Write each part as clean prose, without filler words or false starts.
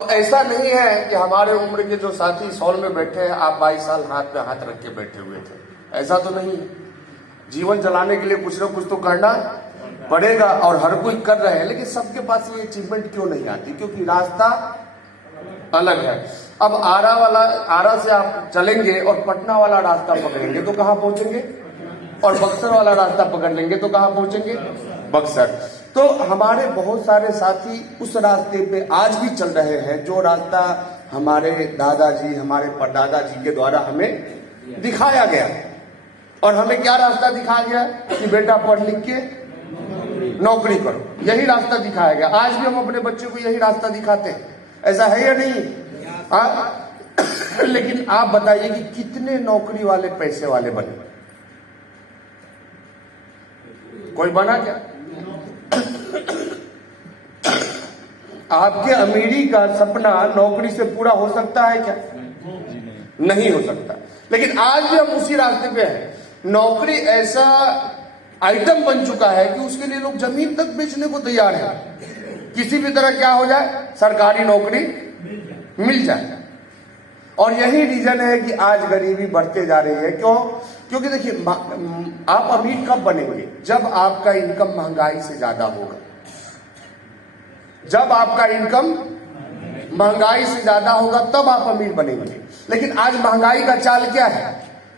ऐसा नहीं है कि हमारे उम्र के जो साथी इस हॉल में बैठे हैं, आप 22 साल हाथ पे हाथ रख के बैठे हुए थे, ऐसा तो नहीं है। जीवन चलाने के लिए कुछ ना कुछ तो करना पड़ेगा और हर कोई कर रहे हैं, लेकिन सबके पास ये अचीवमेंट क्यों नहीं आती? क्योंकि रास्ता अलग है। अब आरा से आप चलेंगे और पटना वाला रास्ता पकड़ेंगे तो कहां पहुंचेंगे, और बक्सर वाला रास्ता पकड़ लेंगे तो कहां पहुंचेंगे, बक्सर। तो हमारे बहुत सारे साथी उस रास्ते पे आज भी चल रहे हैं जो रास्ता हमारे दादाजी, हमारे परदादा जी के द्वारा हमें दिखाया गया। और हमें क्या रास्ता दिखाया गया कि बेटा पढ़ लिख के नौकरी करो, यही रास्ता दिखाया गया। आज भी हम अपने बच्चों को यही रास्ता दिखाते हैं, ऐसा है या नहीं? लेकिन आप बताइए कि कितने नौकरी वाले पैसे वाले बने? कोई बना क्या? आपके अमीरी का सपना नौकरी से पूरा हो सकता है क्या? नहीं हो सकता। लेकिन आज भी हम उसी रास्ते पे हैं। नौकरी ऐसा आइटम बन चुका है कि उसके लिए लोग जमीन तक बेचने को तैयार हैं। किसी भी तरह क्या हो जाए, सरकारी नौकरी मिल जाए। और यही रीजन है कि आज गरीबी बढ़ते जा रही है। क्यों? क्योंकि देखिए, आप अमीर कब बनेंगे? जब आपका इनकम महंगाई से ज्यादा होगा। जब आपका इनकम महंगाई से ज्यादा होगा तब आप अमीर बनेंगे। लेकिन आज महंगाई का चाल क्या है?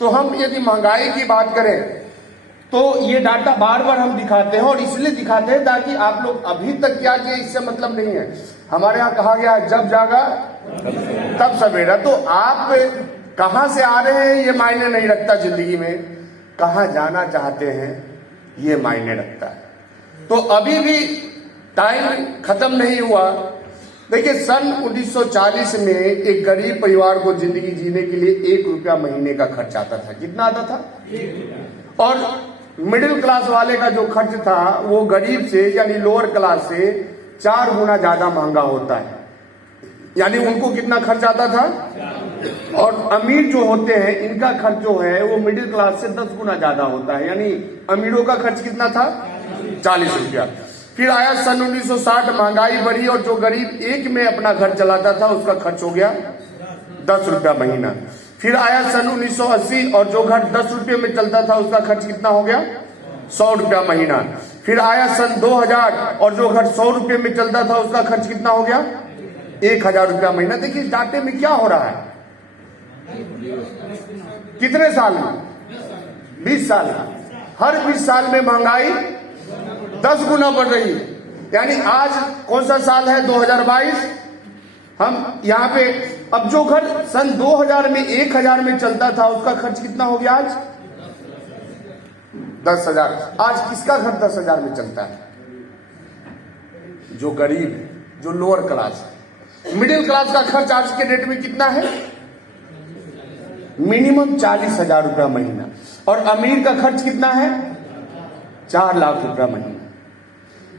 तो हम यदि महंगाई की बात करें तो ये डाटा बार बार हम दिखाते हैं, और इसलिए दिखाते हैं ताकि आप लोग अभी तक क्या किए इससे मतलब नहीं है। हमारे यहाँ कहा गया जब जागा तब सवेरा। तो आप कहां से आ रहे हैं ये मायने नहीं रखता, जिंदगी में कहां जाना चाहते हैं ये मायने रखता है। तो अभी भी टाइम खत्म नहीं हुआ। देखिए, सन 1940 में एक गरीब परिवार को जिंदगी जीने के लिए 1 रुपया महीने का खर्च आता था। कितना आता था? और मिडिल क्लास वाले का जो खर्च था वो गरीब से यानी लोअर क्लास से 4 गुना ज्यादा महंगा होता है। यानी उनको कितना खर्च आता था? और अमीर जो होते हैं इनका खर्च जो है वो मिडिल क्लास से 10 गुना ज्यादा होता है। यानी अमीरों का खर्च कितना था? 40 रुपया। फिर आया सन 1960, महंगाई बढ़ी और जो गरीब एक में अपना घर चलाता था उसका खर्च हो गया 10 रुपया महीना। फिर आया सन 1980 और जो घर 10 रुपये में चलता था उसका खर्च कितना हो गया? 100 रुपया महीना। फिर आया सन 2000 और जो घर 100 रुपये में चलता था उसका खर्च कितना हो गया? 1000 रुपया महीना। देखिए इस डाटे में क्या हो रहा है? कितने साल में? 20 साल में। हर 20 साल में महंगाई 10 गुना बढ़ रही है। यानी आज कौन सा साल है? 2022। हम यहाँ पे अब जो घर सन 2000 में 1000 में चलता था उसका खर्च कितना हो गया आज? 10,000। आज किसका घर 10,000 में चलता है? जो गरीब है, जो लोअर क्लास है। मिडिल क्लास का खर्च आज के डेट में कितना है? मिनिमम 40,000 रुपया महीना। और अमीर का खर्च कितना है? 4 लाख रुपया महीना।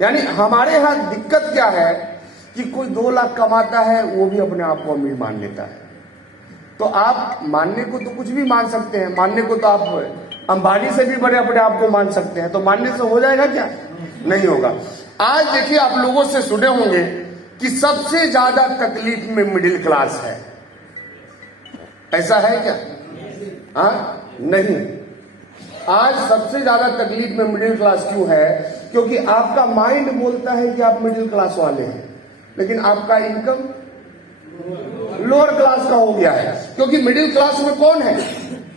यानी हमारे यहां दिक्कत क्या है कि कोई 2 लाख कमाता है वो भी अपने आप को अमीर मान लेता है। तो आप मानने को तो कुछ भी मान सकते हैं, मानने को तो आप अंबानी से भी बड़े अपने आप को मान सकते हैं। तो मानने से हो जाएगा क्या? नहीं होगा। आज देखिए, आप लोगों से सुने होंगे कि सबसे ज्यादा तकलीफ में मिडिल क्लास है। ऐसा है क्या? हाँ, नहीं। आज सबसे ज्यादा तकलीफ में मिडिल क्लास क्यों है? क्योंकि आपका माइंड बोलता है कि आप मिडिल क्लास वाले हैं, लेकिन आपका इनकम लोअर क्लास का हो गया है। क्योंकि मिडिल क्लास में कौन है?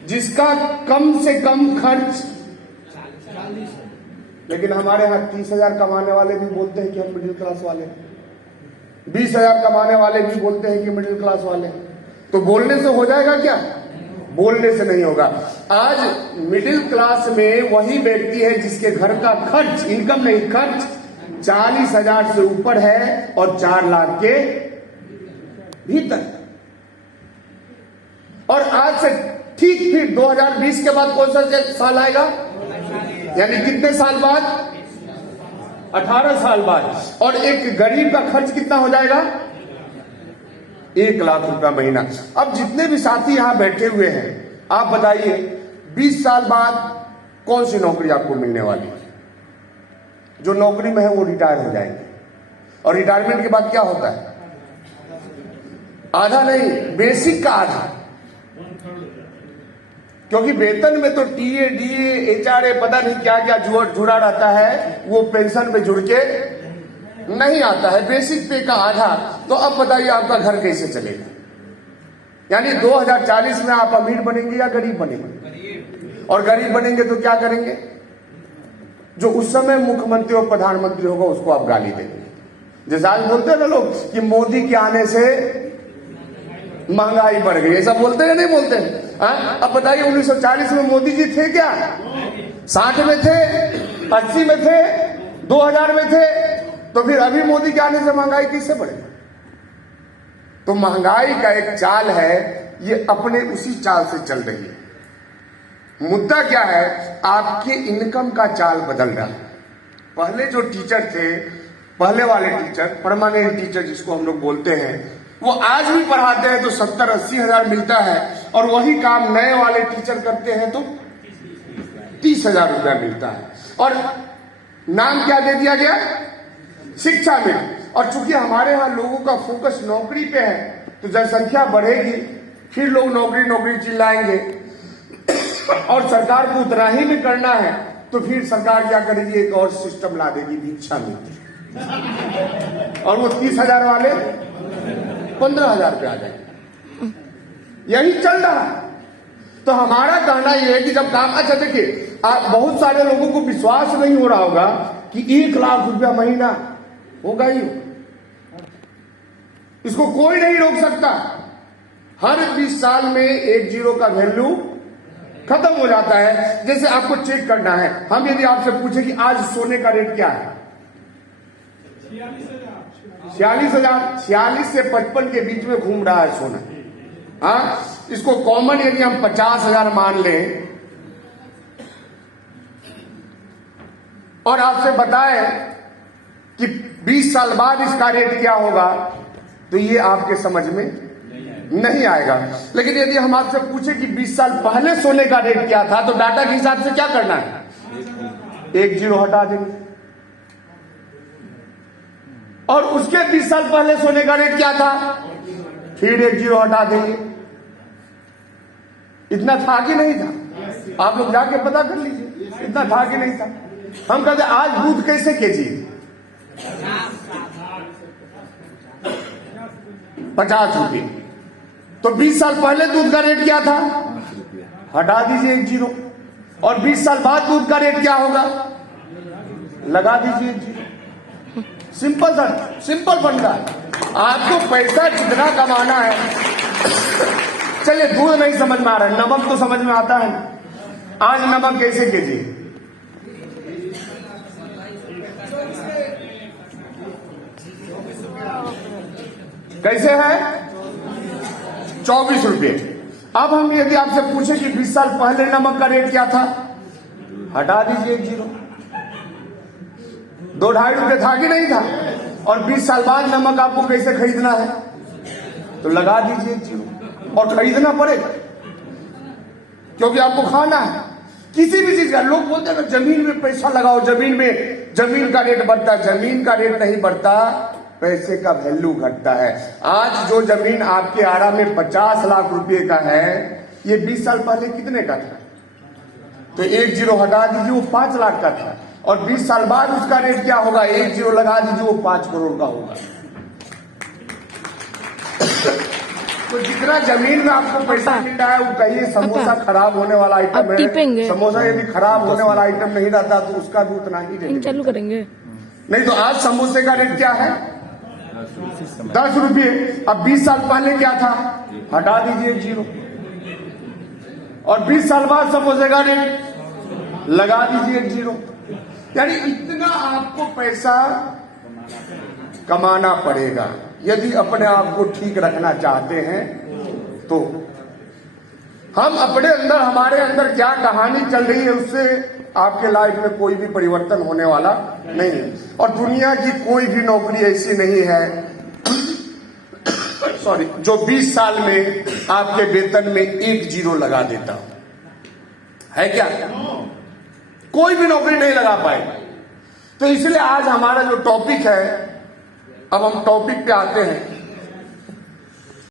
जिसका कम से कम खर्च, लेकिन हमारे यहाँ 30,000 कमाने वाले भी बोलते हैं कि हम मिडिल क्लास वाले हैं। 20,000 कमाने वाले भी बोलते हैं कि मिडिल क्लास वाले हैं। तो बोलने से हो जाएगा क्या? बोलने से नहीं होगा। आज मिडिल क्लास में वही व्यक्ति है जिसके घर का खर्च, इनकम नहीं खर्च, 40,000 से ऊपर है और 4 लाख के भीतर। और आज से ठीक 2020 के बाद कौन सा साल आएगा? यानी कितने साल बाद? 18 साल बाद। और एक गरीब का खर्च कितना हो जाएगा? 1 लाख रुपया महीना। अब जितने भी साथी यहां बैठे हुए हैं, आप बताइए 20 साल बाद कौन सी नौकरी आपको मिलने वाली है? जो नौकरी में है वो रिटायर हो जाएंगे। और रिटायरमेंट के बाद क्या होता है? आधा नहीं, बेसिक का आधा, क्योंकि वेतन में तो टीए, डीए, एचआरए, पता नहीं क्या क्या जुड़ा रहता है, वो पेंशन में जुड़ के नहीं आता है। बेसिक पे का आधा। तो अब बताइए आपका घर कैसे चलेगा? यानी 2040 में आप अमीर बनेंगे या गरीब बनेंगे? और गरीब बनेंगे तो क्या करेंगे? जो उस समय मुख्यमंत्री और प्रधानमंत्री होगा उसको आप गाली देंगे। जैसे आज बोलते हैं ना लोग कि मोदी के आने से महंगाई बढ़ गई, ऐसा बोलते हैं नहीं बोलते हैं? अब बताइए 1940 में मोदी जी थे क्या? 60 में थे, 80 में थे, 2000 में थे, तो फिर अभी मोदी के आने से महंगाई किससे बढ़ेगी? तो महंगाई का एक चाल है, ये अपने उसी चाल से चल रही है। मुद्दा क्या है? आपके इनकम का चाल बदल रहा है। पहले जो टीचर थे, पहले वाले टीचर, परमानेंट टीचर जिसको हम लोग बोलते हैं, वो आज भी पढ़ाते हैं तो 70-80 हजार मिलता है, और वही काम नए वाले टीचर करते हैं तो 30,000 रुपया मिलता है। और नाम क्या दे दिया गया? शिक्षा में। और चूंकि हमारे यहाँ लोगों का फोकस नौकरी पे है, तो जनसंख्या बढ़ेगी, फिर लोग नौकरी नौकरी चिल्लाएंगे, और सरकार को उतना ही में करना है, तो फिर सरकार क्या करेगी? एक और सिस्टम ला देगी, भिक्षा मिलती, और वो 30,000 वाले 15,000 पे आ जाएंगे। यही चल रहा है। तो हमारा कहना यह है कि जब काम, अच्छा देखिए, आप बहुत सारे लोगों को विश्वास नहीं हो रहा होगा कि 1 लाख रुपया महीना होगा ही, इसको कोई नहीं रोक सकता। हर 20 साल में 1 जीरो का वैल्यू खत्म हो जाता है। जैसे आपको चेक करना है, हम यदि आपसे पूछे कि आज सोने का रेट क्या है? 46,000। 46 से 55 के बीच में घूम रहा है सोना। हाँ, इसको कॉमन यदि हम 50,000 मान लें और आपसे बताएं कि 20 साल बाद इसका रेट क्या होगा, तो ये आपके समझ में नहीं आएगा। लेकिन यदि हम आपसे पूछे कि 20 साल पहले सोने का रेट क्या था, तो डाटा के हिसाब से क्या करना है? 1 जीरो हटा देंगे। और उसके 20 साल पहले सोने का रेट क्या था? फिर 1 जीरो हटा देंगे। इतना था कि नहीं था? आप लोग जाके पता कर लीजिए, इतना था कि नहीं था। हम कहते आज दूध कैसे केजी? 50 रुपये। तो 20 साल पहले दूध का रेट क्या था? हटा दीजिए 1 जीरो। और 20 साल बाद दूध का रेट क्या होगा? लगा दीजिए 1 जीरो। सिंपल सर, सिंपल फंडा। आपको पैसा कितना कमाना है, चलिए दूध नहीं समझ में आ रहा है, नमक तो समझ में आता है। आज नमक कैसे केजी? कैसे है? 24 रुपये। अब हम यदि आपसे पूछे कि 20 साल पहले नमक का रेट क्या था, हटा दीजिए 1 जीरो। 2-2.5 रुपये था कि नहीं था? और 20 साल बाद नमक आपको कैसे खरीदना है, तो लगा दीजिए 1 जीरो। और खरीदना पड़ेगा क्योंकि आपको खाना है। किसी भी चीज का लोग बोलते हैं जमीन में पैसा लगाओ, जमीन का रेट बढ़ता है। जमीन का रेट नहीं बढ़ता, पैसे का वैल्यू घटता है। आज जो जमीन आपके आरा में 50 लाख रुपए का है, ये 20 साल पहले कितने का था? तो 1 जीरो हटा दीजिए, वो 5 लाख का था। और 20 साल बाद उसका रेट क्या होगा? 1 जीरो लगा दीजिए, वो 5 करोड़ का होगा। तो जितना जमीन में आपको पैसा मिल रहा है, वो कहिए समोसा खराब होने वाला आइटम है। समोसा यदि खराब होने वाला आइटम नहीं रहता तो उसका भी उतना ही रेट चालू करेंगे। नहीं तो आज समोसे का रेट क्या है? 10 रुपये। अब 20 साल पहले क्या था? हटा दीजिए 1 जीरो। और 20 साल बाद समोसे का रेट लगा दीजिए 1 जीरो। यानी इतना आपको पैसा कमाना पड़ेगा यदि अपने आप को ठीक रखना चाहते हैं। तो हम अपने अंदर, हमारे अंदर क्या कहानी चल रही है, उससे आपके लाइफ में कोई भी परिवर्तन होने वाला नहीं है। और दुनिया की कोई भी नौकरी ऐसी नहीं है जो 20 साल में आपके वेतन में 1 जीरो लगा देता है। क्या? कोई भी नौकरी नहीं लगा पाए। तो इसलिए आज हमारा जो टॉपिक है, अब हम टॉपिक पे आते हैं